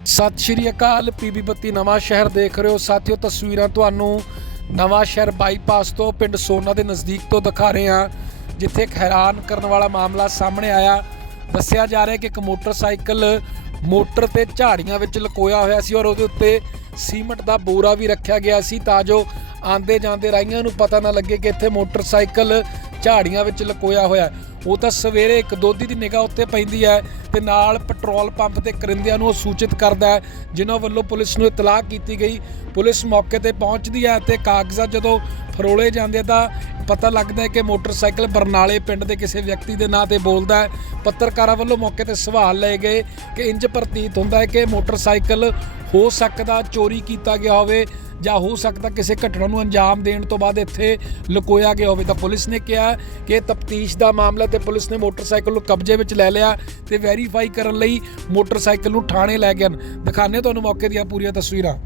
ਸਤਿ ਸ਼੍ਰੀ ਅਕਾਲ, ਪੀਬੀ ਬੱਤੀ ਨਵਾਂ ਸ਼ਹਿਰ ਦੇਖ ਰਹੇ ਹੋ। ਸਾਥੀਓ, ਤਸਵੀਰਾਂ ਤੁਹਾਨੂੰ ਨਵਾਂ ਸ਼ਹਿਰ ਬਾਈਪਾਸ ਤੋਂ ਪਿੰਡ ਸੋਨਾ ਦੇ ਨਜ਼ਦੀਕ ਤੋਂ ਦਿਖਾ ਰਹੇ ਹਾਂ, ਜਿੱਥੇ ਇੱਕ ਹੈਰਾਨ ਕਰਨ ਵਾਲਾ ਮਾਮਲਾ ਸਾਹਮਣੇ ਆਇਆ। ਦੱਸਿਆ ਜਾ ਰਿਹਾ ਕਿ ਇੱਕ ਮੋਟਰਸਾਈਕਲ ਮੋਟਰ ਤੇ ਝਾੜੀਆਂ ਵਿੱਚ ਲਕੋਇਆ ਹੋਇਆ ਸੀ ਔਰ ਉਹਦੇ ਉੱਤੇ ਸੀਮਟ ਦਾ ਬੋਰਾ ਵੀ ਰੱਖਿਆ ਗਿਆ ਸੀ ਤਾਂ ਜੋ ਆਂਦੇ ਜਾਂਦੇ ਰਾਈਆਂ ਨੂੰ ਪਤਾ ਨਾ ਲੱਗੇ ਕਿ ਇੱਥੇ ਮੋਟਰਸਾਈਕਲ ਝਾੜੀਆਂ ਵਿੱਚ ਲਕੋਇਆ ਹੋਇਆ ਉਹ ਤਾਂ ਸਵੇਰੇ ਇੱਕ ਦੋਧੀ ਦੀ ਨਿਗਾਹ ਉੱਤੇ ਪੈਂਦੀ ਹੈ ਤੇ ਨਾਲ ਪੈਟਰੋਲ ਪੰਪ ਤੇ ਕਰਿੰਦਿਆਂ ਨੂੰ ਉਹ ਸੂਚਿਤ ਕਰਦਾ ਹੈ, ਜਿਨ੍ਹਾਂ ਵੱਲੋਂ ਪੁਲਿਸ ਨੂੰ ਇਤਲਾਹ ਕੀਤੀ ਗਈ। ਪੁਲਿਸ ਮੌਕੇ ਤੇ ਪਹੁੰਚਦੀ ਹੈ ਤੇ ਕਾਗਜ਼ਾਤ ਜਦੋਂ ਫਰੋਲੇ ਜਾਂਦੇ ਤਾਂ ਪਤਾ ਲੱਗਦਾ ਹੈ ਕਿ ਮੋਟਰਸਾਈਕਲ ਬਰਨਾਲੇ ਪਿੰਡ ਦੇ ਕਿਸੇ ਵਿਅਕਤੀ ਦੇ ਨਾਂ ਤੇ ਬੋਲਦਾ ਹੈ। ਪੱਤਰਕਾਰਾਂ ਵੱਲੋਂ ਮੌਕੇ ਤੇ ਸਵਾਲ ਲਏ ਗਏ ਕਿ ਇੰਜ ਪ੍ਰਤੀਤ ਹੁੰਦਾ ਹੈ ਕਿ ਮੋਟਰਸਾਈਕਲ ਹੋ ਸਕਦਾ ਚੋਰੀ ਕੀਤਾ ਗਿਆ ਹੋਵੇ। ਜਾਂ ਹੋ ਸਕਦਾ ਕਿਸੇ ਘਟਨਾ ਨੂੰ ਅੰਜਾਮ ਦੇਣ ਤੋਂ ਬਾਅਦ ਇੱਥੇ ਲੁਕੋਇਆ ਗਿਆ ਹੋਵੇ ਤਾਂ ਪੁਲਿਸ ਨੇ ਕਿਹਾ ਕਿ ਇਹ ਤਫਤੀਸ਼ ਦਾ ਮਾਮਲਾ ਤੇ ਪੁਲਿਸ ਨੇ ਮੋਟਰਸਾਈਕਲ ਨੂੰ ਕਬਜ਼ੇ ਵਿੱਚ ਲੈ ਲਿਆ ਤੇ ਵੈਰੀਫਾਈ ਕਰਨ ਲਈ ਮੋਟਰਸਾਈਕਲ ਨੂੰ ਥਾਣੇ ਲੈ ਗਏ ਹਨ। ਦਿਖਾਣੇ ਤੁਹਾਨੂੰ ਮੌਕੇ ਦੀਆਂ ਪੂਰੀਆਂ ਤਸਵੀਰਾਂ।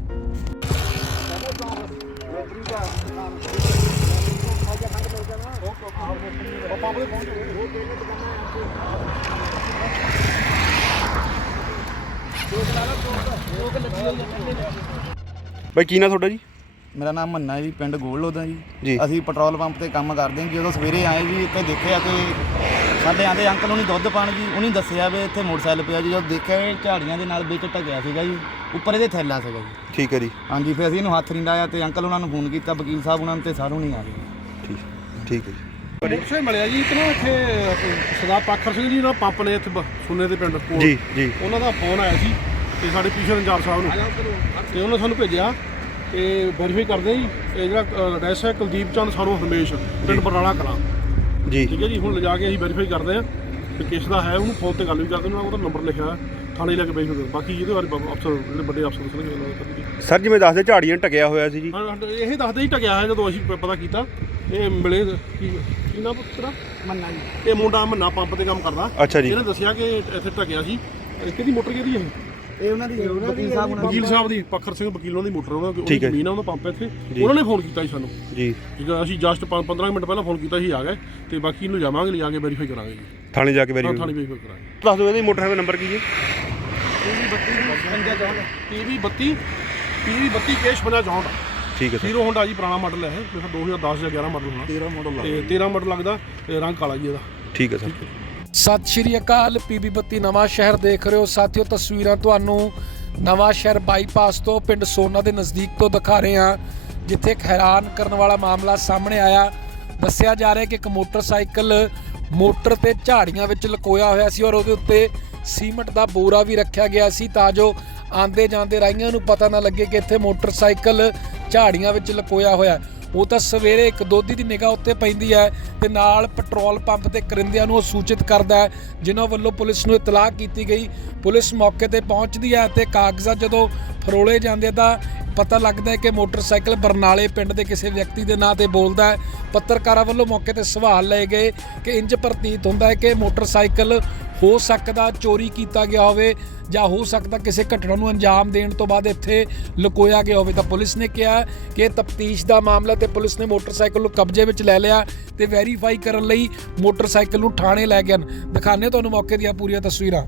ਬਾਈ ਕੀ ਨਾਂ ਤੁਹਾਡਾ ਜੀ? ਮੇਰਾ ਨਾਮ ਮੰਨਾ ਜੀ ਪਿੰਡ ਗੋਲੋ ਦਾ ਜੀ। ਜੀ। ਅਸੀਂ ਪੈਟਰੋਲ ਪੰਪ ਤੇ ਕੰਮ ਕਰਦੇ ਹਾਂ ਜਦੋਂ ਸਵੇਰੇ ਆਏ ਜੀ ਇੱਥੇ ਦੇਖਿਆ ਕਿ ਸਾਡੇ ਆਂਦੇ ਅੰਕਲ ਉਹਨੇ ਦੁੱਧ ਪਾਣ ਜੀ ਉਹਨੇ ਦੱਸਿਆ ਵੀ ਇੱਥੇ ਮੋਟਰਸਾਈਕਲ ਪਿਆ ਜੀ। ਜਦੋਂ ਦੇਖਿਆ ਇਹ ਝਾੜੀਆਂ ਦੇ ਨਾਲ ਵਿੱਚ ਟਕਿਆ ਸੀਗਾ ਜੀ ਉੱਪਰ ਇਹਦੇ ਥੈਲਾ ਸੀਗਾ ਜੀ। ਠੀਕ ਹੈ ਜੀ। ਹਾਂਜੀ ਫਿਰ ਅਸੀਂ ਇਹਨੂੰ ਹੱਥ ਨਹੀਂ ਲਾਇਆ ਤੇ ਅੰਕਲ ਉਹਨਾਂ ਨੂੰ ਫੋਨ ਕੀਤਾ ਵਕੀਲ ਸਾਹਿਬ ਉਹਨਾਂ ਨੂੰ ਤੇ ਸਾਰੋਂ ਨਹੀਂ ਆ ਗਏ। ਠੀਕ ਠੀਕ ਹੈ ਜੀ। ਮੋਟਰਸਾਈਕਲ ਮਿਲਿਆ ਜੀ ਇੱਕ ਨਾ ਇੱਥੇ ਸਰਦਾਰ ਪਾਖਰ ਸਿੰਘ ਜੀ ਦਾ ਪੰਪ ਨੇ ਇੱਥੇ ਬ- ਸੁੰਨੇ ਦੇ ਪਿੰਡ ਕੋਲ। ਜੀ ਜੀ। ਉਹਨਾਂ ਦਾ ਫੋਨ ਆਇਆ ਸੀ। ਤੇ ਸਾਡੇ ਪੀਸ਼ਰ ਇੰਚਾਰਜ ਸਾਹਿਬ ਨੂੰ। ਤੇ ਉਹਨਾਂ ਸਾਨੂੰ ਭੇਜਿਆ ਤੇ ਵੈਰੀਫਾਈ ਕਰਦੇ ਜੀ ਇਹ ਜਿਹੜਾ ਐਡਰੈਸ ਹੈ ਕੁਲਦੀਪ ਚੰਦ ਸਾਨੂੰ ਹਰਮੇਸ਼ ਪਿੰਡ ਬਰਨਾਲਾ ਕਲਾਂ। ਜੀ। ਠੀਕ ਹੈ ਜੀ ਹੁਣ ਲਿਜਾ ਕੇ ਅਸੀਂ ਵੈਰੀਫਾਈ ਕਰਦੇ ਆ ਕਿ ਕਿਸ ਦਾ ਹੈ ਉਹਨੂੰ ਫੋਨ ਤੇ ਗੱਲ ਵੀ ਕਰਦੇ ਉਹਨਾਂ ਉਹਦਾ ਨੰਬਰ ਲਿਖਿਆ ਥਾਣੇ ਲੈ ਕੇ ਕਰਦੇ ਬਾਕੀ ਇਹਦੇ ਬਾਰੇ ਅਫਸਰ ਜਿਹੜੇ ਵੱਡੇ ਅਫਸਰ ਦੱਸਣਗੇ ਉਹਨਾਂ ਦਾ ਸਰ ਜਿਵੇਂ ਦੱਸਦੇ ਝਾੜੀਆਂ ਟਕਿਆ ਹੋਇਆ ਸੀ ਜੀ। ਹਾਂ ਇਹ ਦੱਸਦੇ ਹੀ ਟਕਿਆ ਹੈ ਜਦੋਂ ਅਸੀਂ ਪਤਾ ਕੀਤਾ। ਇਹ ਮਿਲੇ ਕੀ ਕੀ ਨਾਮ ਪੁੱਤਰਾ ਮੰਨਾ ਜੀ। ਇਹ ਮੁੰਡਾ ਮੰਨਾ ਪੰਪ ਤੇ ਕੰਮ ਕਰਦਾ। ਅੱਛਾ ਜੀ। ਇਹਨੇ ਦੱਸਿਆ ਕਿ ਇੱਥੇ ਟਕਿਆ ਸੀ। ਕਿਹਦੀ ਮੋਟਰ ਕਿਹਦੀ ਹੈ ਇਹ ਉਹਨਾਂ ਦੀ ਵਕੀਲ ਸਾਹਿਬ ਉਹਨਾਂ ਵਕੀਲ ਸਾਹਿਬ ਦੀ ਪੱਖਰ ਸਿੰਘ ਵਕੀਲ ਉਹਨਾਂ ਦੀ ਮੋਟਰ ਉਹਨਾਂ ਦੀ ਠੀਕ ਹੈ। ਜ਼ਮੀਨ ਆ ਉਹਨਾਂ ਪੰਪ ਇੱਥੇ। ਜੀ। ਉਹਨਾਂ ਨੇ ਫੋਨ ਕੀਤਾ ਸੀ ਸਾਨੂੰ। ਜੀ। ਠੀਕ ਹੈ ਅਸੀਂ ਜਸਟ 15 ਮਿੰਟ ਪਹਿਲਾਂ ਫੋਨ ਕੀਤਾ ਸੀ ਆ ਗਏ। ਤੇ ਬਾਕੀ ਇਹਨੂੰ ਜਾਵਾਂਗੇ ਲਿਜਾ ਕੇ ਵੈਰੀਫਾਈ ਕਰਾਂਗੇ ਜੀ। ਥਾਣੇ ਜਾ ਕੇ ਹਾਂ, ਥਾਣੇ ਵੈਰੀਫਾਈ ਕਰਾਂਗੇ। ਦੱਸ ਦਿਓ ਇਹਦੀ ਮੋਟਰਸਾਈਕਲ ਨੰਬਰ ਕੀ ਜੀ? ਪੀਵੀ 32 ਪੀਵੀ 32 ਕੇਸ਼ 50 ਠੀਕ ਹੈ ਸਰ। ਹੀਰੋ ਹੋਂਡਾ ਜੀ ਪੁਰਾਣਾ ਮਾਡਲ ਹੈ ਇਹ। ਮੇਰਾ 2010 ਜਾਂ 11 ਮਾਡਲ ਹੋਣਾ। 13 ਮਾਡਲ ਤੇ 13 ਮਾਡਲ ਲੱਗਦਾ ਤੇ ਰੰਗ ਕਾਲਾ ਜੀ ਇਹਦਾ। ਠੀਕ ਹੈ ਸਰ। ਸਤਿ ਸ਼੍ਰੀ ਅਕਾਲ, ਪੀਬੀ ਬੱਤੀ ਨਵਾਂ ਸ਼ਹਿਰ ਦੇਖ ਰਹੇ ਹੋ। ਸਾਥੀਓ, ਤਸਵੀਰਾਂ ਤੁਹਾਨੂੰ ਨਵਾਂ ਸ਼ਹਿਰ ਬਾਈਪਾਸ ਤੋਂ ਪਿੰਡ ਸੋਨਾ ਦੇ ਨਜ਼ਦੀਕ ਤੋਂ ਦਿਖਾ ਰਹੇ ਹਾਂ, ਜਿੱਥੇ ਇੱਕ ਹੈਰਾਨ ਕਰਨ ਵਾਲਾ ਮਾਮਲਾ ਸਾਹਮਣੇ ਆਇਆ। ਦੱਸਿਆ ਜਾ ਰਿਹਾ ਕਿ ਇੱਕ ਮੋਟਰਸਾਈਕਲ ਮੋਟਰ ਤੇ ਝਾੜੀਆਂ ਵਿੱਚ ਲਕੋਇਆ ਹੋਇਆ ਸੀ ਔਰ ਉਹਦੇ ਉੱਤੇ ਸੀਮਟ ਦਾ ਬੋਰਾ ਵੀ ਰੱਖਿਆ ਗਿਆ ਸੀ, ਤਾਂ ਜੋ ਆਂਦੇ ਜਾਂਦੇ ਰਾਈਆਂ ਨੂੰ ਪਤਾ ਨਾ ਲੱਗੇ ਕਿ ਇੱਥੇ ਮੋਟਰਸਾਈਕਲ ਝਾੜੀਆਂ ਵਿੱਚ ਲਕੋਇਆ ਹੋਇਆ ਉਹ ਤਾਂ ਸਵੇਰੇ ਇੱਕ ਦੋਧੀ ਦੀ ਨਿਗਾਹ ਉੱਤੇ ਪੈਂਦੀ ਹੈ ਤੇ ਨਾਲ ਪੈਟਰੋਲ ਪੰਪ ਤੇ ਕਰਿੰਦਿਆਂ ਨੂੰ ਉਹ ਸੂਚਿਤ ਕਰਦਾ ਹੈ, ਜਿਨ੍ਹਾਂ ਵੱਲੋਂ ਪੁਲਿਸ ਨੂੰ ਇਤਲਾਹ ਕੀਤੀ ਗਈ। ਪੁਲਿਸ ਮੌਕੇ ਤੇ ਪਹੁੰਚਦੀ ਹੈ ਤੇ ਕਾਗਜ਼ਾਂ ਜਦੋਂ ਫਰੋਲੇ ਜਾਂਦੇ ਤਾਂ ਪਤਾ ਲੱਗਦਾ ਹੈ ਕਿ ਮੋਟਰਸਾਈਕਲ ਬਰਨਾਲੇ ਪਿੰਡ ਦੇ ਕਿਸੇ ਵਿਅਕਤੀ ਦੇ ਨਾਂ ਤੇ ਬੋਲਦਾ ਹੈ। ਪੱਤਰਕਾਰਾਂ ਵੱਲੋਂ ਮੌਕੇ ਤੇ ਸਵਾਲ ਲਏ ਗਏ ਕਿ ਇੰਜ ਪ੍ਰਤੀਤ ਹੁੰਦਾ ਹੈ ਕਿ ਮੋਟਰਸਾਈਕਲ ਹੋ ਸਕਦਾ ਚੋਰੀ ਕੀਤਾ ਗਿਆ ਹੋਵੇ ਜਾਂ ਹੋ ਸਕਦਾ ਕਿਸੇ ਘਟਨਾ ਨੂੰ ਅੰਜਾਮ ਦੇਣ ਤੋਂ ਬਾਅਦ ਇੱਥੇ ਲੁਕੋਇਆ ਗਿਆ ਹੋਵੇ। ਤਾਂ ਪੁਲਿਸ ਨੇ ਕਿਹਾ ਕਿ ਇਹ ਤਫਤੀਸ਼ ਦਾ ਮਾਮਲਾ ਤੇ ਪੁਲਿਸ ਨੇ ਮੋਟਰਸਾਈਕਲ ਨੂੰ ਕਬਜ਼ੇ ਵਿੱਚ ਲੈ ਲਿਆ ਤੇ ਵੈਰੀਫਾਈ ਕਰਨ ਲਈ ਮੋਟਰਸਾਈਕਲ ਨੂੰ ਥਾਣੇ ਲੈ ਗਏ ਹਨ। ਦਿਖਾਣੇ ਤੁਹਾਨੂੰ ਮੌਕੇ ਦੀਆਂ ਪੂਰੀਆਂ ਤਸਵੀਰਾਂ।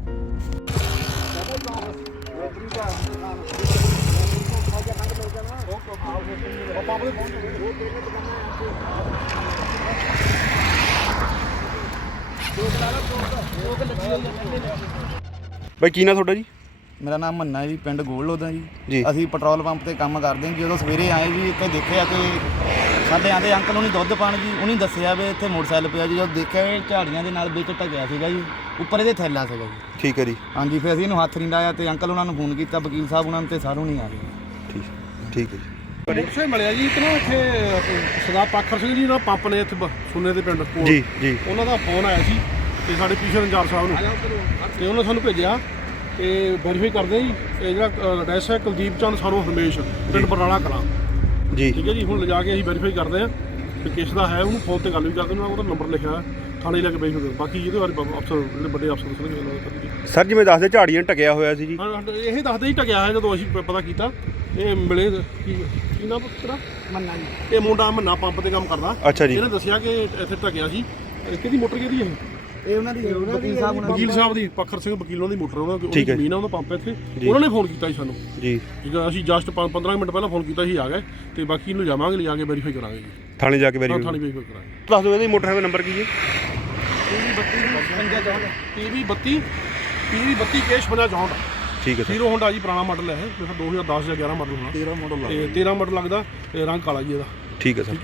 ਬਾਈ ਕੀ ਨਾਂ ਤੁਹਾਡਾ ਜੀ? ਮੇਰਾ ਨਾਮ ਮੰਨਾ ਜੀ ਪਿੰਡ ਗੋਲੋ ਦਾ ਜੀ। ਅਸੀਂ ਪੈਟਰੋਲ ਪੰਪ ਤੇ ਕੰਮ ਕਰਦੇ ਹਾਂ ਜਦੋਂ ਸਵੇਰੇ ਆਏ ਜੀ ਇੱਥੇ ਦੇਖਿਆ ਕਿ ਸਾਡੇ ਆਂਦੇ ਅੰਕਲ ਉਹਨੇ ਦੁੱਧ ਪਾਣ ਜੀ ਉਹਨੇ ਦੱਸਿਆ ਵੀ ਇੱਥੇ ਮੋਟਰਸਾਈਕਲ ਪਿਆ ਜੀ। ਜਦੋਂ ਦੇਖਿਆ ਇਹ ਝਾੜੀਆਂ ਦੇ ਨਾਲ ਵਿੱਚ ਟਕਿਆ ਸੀਗਾ ਜੀ ਉੱਪਰ ਇਹਦੇ ਥੈਲਾ ਸੀਗਾ ਜੀ। ਠੀਕ ਹੈ ਜੀ। ਹਾਂਜੀ ਫਿਰ ਅਸੀਂ ਇਹਨੂੰ ਹੱਥ ਨਹੀਂ ਲਾਇਆ ਤੇ ਅੰਕਲ ਉਹਨਾਂ ਨੂੰ ਫੋਨ ਕੀਤਾ ਵਕੀਲ ਸਾਹਿਬ ਉਹਨਾਂ ਨੂੰ ਤੇ ਸਾਰੋਂ ਨਹੀਂ ਆ ਗਏ ਠੀਕ ਠੀਕ ਹੈ ਜੀ। ਮੋਟਰਸਾਈਕਲ ਮਿਲਿਆ ਜੀ ਇੱਕ ਨਾ ਇੱਥੇ ਸਰਦਾਰ ਪਾਖਰ ਸਿੰਘ ਜੀ ਦਾ ਪੰਪ ਨੇ ਇੱਥੇ ਸੁੰਨੇ ਦੇ ਪਿੰਡ ਕੋਲ। ਜੀ ਜੀ। ਉਹਨਾਂ ਦਾ ਫੋਨ ਆਇਆ ਸੀ। ਤੇ ਸਾਡੇ ਪੀਸ਼ਰ ਇੰਚਾਰਜ ਸਾਹਿਬ ਨੂੰ। ਤੇ ਉਹਨਾਂ ਸਾਨੂੰ ਭੇਜਿਆ ਤੇ ਵੈਰੀਫਾਈ ਕਰਦੇ ਜੀ। ਇਹ ਜਿਹੜਾ ਐਡਰੈਸ ਹੈ ਕੁਲਦੀਪ ਚੰਦ ਸਾਨੂੰ ਹਰਮੇਸ਼ ਪਿੰਡ ਬਰਨਾਲਾ ਕਲਾਂ। ਜੀ। ਠੀਕ ਹੈ ਜੀ ਹੁਣ ਲਿਜਾ ਕੇ ਅਸੀਂ ਵੈਰੀਫਾਈ ਕਰਦੇ ਆ। ਕਿ ਕਿਸ ਦਾ ਹੈ ਉਹਨੂੰ ਫੋਨ ਤੇ ਗੱਲ ਵੀ ਕਰਦੇ ਉਹਨਾਂ ਉਹਦਾ ਨੰਬਰ ਲਿਖਿਆ ਹੈ, ਥਾਣੇ ਲੈ ਕੇ ਵੈਰੀਫਾਈ ਕਰਦੇ ਬਾਕੀ ਇਹਦੇ ਬਾਰੇ ਅਫਸਰ ਜਿਹੜੇ ਵੱਡੇ ਅਫਸਰ ਦੱਸਣਗੇ ਉਹਨਾਂ ਦਾ ਸਰ ਜਿਵੇਂ ਦੱਸਦੇ ਝਾੜੀਆਂ ਟਕਿਆ ਹੋਇਆ ਸੀ ਜੀ। ਹਾਂ ਹਾਂ, ਇਹ ਦੱਸਦੇ ਹੀ ਟਕਿਆ ਹੈ ਜਦੋਂ ਅਸੀਂ ਪਤਾ ਕੀਤਾ। ਇਹ ਮਿਲੇ ਕੀ ਨਾਮ ਪੁੱਤਰਾ ਮੰਨਾ ਜੀ। ਇਹ ਮੁੰਡਾ ਮੰਨਾ ਪੰਪ ਤੇ ਕੰਮ ਕਰਦਾ। ਅੱਛਾ ਜੀ। ਇਹਨੇ ਦੱਸਿਆ ਕਿ ਇੱਥੇ ਟਕਿਆ ਸੀ। ਕਿਹਦੀ ਮੋਟਰ ਕਿਹਦੀ ਹੈ ਇਹ ਉਹਨਾਂ ਦੀ ਵਕੀਲ ਸਾਹਿਬ ਉਹਨਾਂ ਵਕੀਲ ਸਾਹਿਬ ਦੀ ਪੱਖਰ ਸਿੰਘ ਵਕੀਲ ਉਹਨਾਂ ਦੀ ਮੋਟਰ ਉਹਨਾਂ ਦੀ ਠੀਕ ਹੈ। ਜ਼ਮੀਨ ਆ ਉਹਨਾਂ ਪੰਪ ਇੱਥੇ ਜੀ। ਉਹਨਾਂ ਨੇ ਫੋਨ ਕੀਤਾ ਸੀ ਸਾਨੂੰ। ਜੀ। ਠੀਕ ਆ ਅਸੀਂ ਜਸਟ 15 ਮਿੰਟ ਪਹਿਲਾਂ ਫੋਨ ਕੀਤਾ ਸੀ ਆ ਗਏ ਤੇ ਬਾਕੀ ਨੂੰ ਜਾਵਾਂਗੇ ਲਿਜਾ ਕੇ ਵੈਰੀਫਾਈ ਕਰਾਂਗੇ ਜੀ। ਥਾਣੇ ਜਾ ਕੇ ਹਾਂ ਥਾਣੇ ਵੈਰੀਫਾਈ ਕਰਾਂਗੇ। ਦੱਸ ਦਿਓ ਇਹਦੀ ਮੋਟਰਸਾਈਕਲ ਦਾ ਨੰਬਰ ਕੀ ਹੈ? ਪੀਵੀ 32 ਪੀਵੀ 32 ਕੇਸ਼ 50 ਠੀਕ ਹੈ ਸਰ। ਹੀਰੋ ਹੋਂਡਾ ਜੀ ਪੁਰਾਣਾ ਮਾਡਲ ਹੈ ਇਹ। ਮੇਰੇ ਖਿਆਲ 2010 ਜਾਂ 11 ਮਾਡਲ ਹੋਣਾ। 13 ਮਾਡਲ ਤੇ 13 ਮਾਡਲ ਲੱਗਦਾ ਤੇ ਰੰਗ ਕਾਲਾ ਜੀ ਇਹਦਾ। ਠੀਕ ਹੈ ਸਰ।